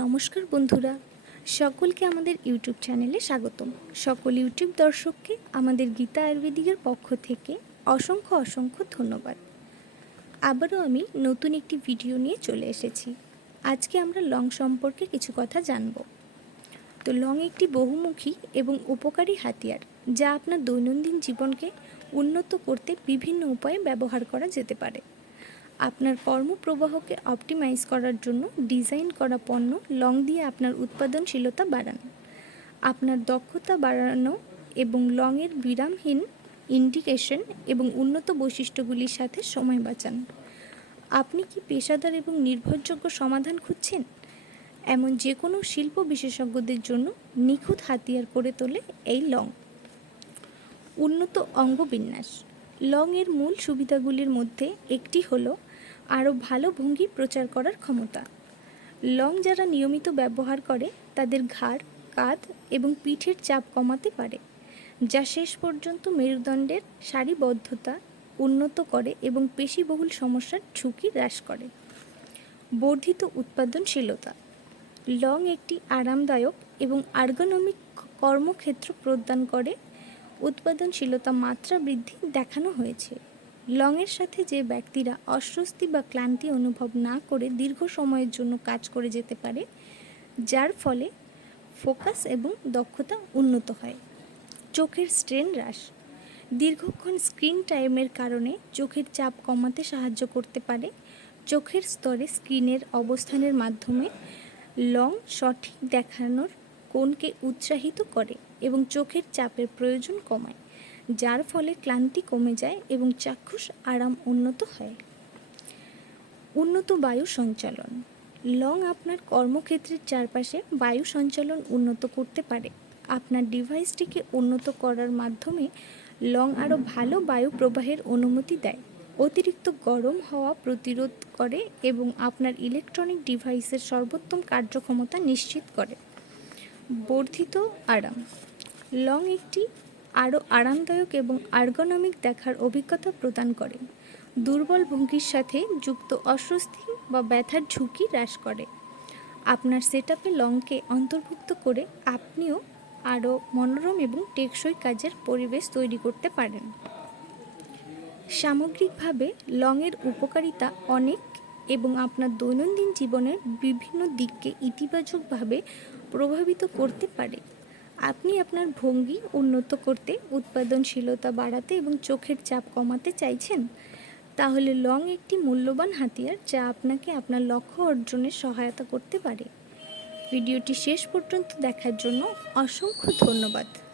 নমস্কার বন্ধুরা। সকলকে আমাদের ইউটিউব চ্যানেলে স্বাগতম। সকল ইউটিউব দর্শককে আমাদের গীতা আয়ুর্বেদিকের পক্ষ থেকে অসংখ্য অসংখ্য ধন্যবাদ। আবারও আমি নতুন একটি ভিডিও নিয়ে চলে এসেছি। আজকে আমরা লং সম্পর্কে কিছু কথা জানব। তো লং একটি বহুমুখী এবং উপকারী হাতিয়ার, যা আপনার দৈনন্দিন জীবনকে উন্নত করতে বিভিন্ন উপায়ে ব্যবহার করা যেতে পারে। আপনার কর্মপ্রবাহকে অপটিমাইজ করার জন্য ডিজাইন করা পণ্য লং দিয়ে আপনার উৎপাদনশীলতা বাড়ান। আপনার দক্ষতা বাড়ানো এবং লংয়ের বিরামহীন ইন্ডিকেশন এবং উন্নত বৈশিষ্ট্যগুলির সাথে সময় বাঁচান। আপনি কি পেশাদার এবং নির্ভরযোগ্য সমাধান খুঁজছেন? এমন যে কোনো শিল্প বিশেষজ্ঞদের জন্য নিখুঁত হাতিয়ার করে তোলে এই লং উন্নত অঙ্গবিন্যাস। লং এর মূল সুবিধাগুলির মধ্যে একটি হলো আরও ভালো ভঙ্গি প্রচার করার ক্ষমতা। লং যারা নিয়মিত ব্যবহার করে, তাদের ঘাড়, কাঁধ এবং পিঠের চাপ কমাতে পারে, যা শেষ পর্যন্ত মেরুদণ্ডের সারিবদ্ধতা উন্নত করে এবং পেশিবহুল সমস্যার ঝুঁকি হ্রাস করে। বর্ধিত উৎপাদনশীলতা। লং একটি আরামদায়ক এবং আর্গোনমিক কর্মক্ষেত্র প্রদান করে, উৎপাদনশীলতা মাত্রা বৃদ্ধি দেখানো হয়েছে। লংয়ের সাথে যে ব্যক্তিরা অস্বস্তি বা ক্লান্তি অনুভব না করে দীর্ঘ সময়ের জন্য কাজ করে যেতে পারে, যার ফলে ফোকাস এবং দক্ষতা উন্নত হয়। চোখের স্ট্রেন হ্রাস, দীর্ঘক্ষণ স্ক্রিন টাইমের কারণে চোখের চাপ কমাতে সাহায্য করতে পারে। চোখের স্তরে স্ক্রিনের অবস্থানের মাধ্যমে লং সঠিক দেখানোর কোণকে উৎসাহিত করে এবং চোখের চাপের প্রয়োজন কমায়। যার ফলে ক্লান্তি কমে যায় এবং চাক্ষুষ আরাম উন্নত হয়। উন্নত বায়ু সঞ্চালন। লং আপনার কর্মক্ষেত্রের চারপাশে বায়ু সঞ্চালন উন্নত করতে পারে। আপনার ডিভাইসটিকে উন্নত করার মাধ্যমে লং আরও ভালো বায়ু প্রবাহের অনুমতি দেয়। অতিরিক্ত গরম হওয়া প্রতিরোধ করে এবং আপনার ইলেকট্রনিক ডিভাইসের সর্বোত্তম কার্যক্ষমতা নিশ্চিত করে। বর্ধিত আরাম। লং একটি আরও আরামদায়ক এবং আর্গোনমিক দেখার অভিজ্ঞতা প্রদান করে। দুর্বল ভঙ্গির সাথে যুক্ত অস্বস্তি বা ব্যথার ঝুঁকি হ্রাস করে। আপনার সেট আপে লংকে অন্তর্ভুক্ত করে আপনিও আরও মনোরম এবং টেকসই কাজের পরিবেশ তৈরি করতে পারেন। সামগ্রিকভাবে লংয়ের উপকারিতা অনেক এবং আপনার দৈনন্দিন জীবনের বিভিন্ন দিককে ইতিবাচকভাবে প্রভাবিত করতে পারে। আপনি আপনার ভঙ্গি উন্নত করতে, উৎপাদনশীলতা বাড়াতে এবং চোখের চাপ কমাতে চাইছেন, তাহলে লং একটি মূল্যবান হাতিয়ার যা আপনাকে আপনার লক্ষ্য অর্জনে সহায়তা করতে পারে। ভিডিওটি শেষ পর্যন্ত দেখার জন্য অসংখ্য ধন্যবাদ।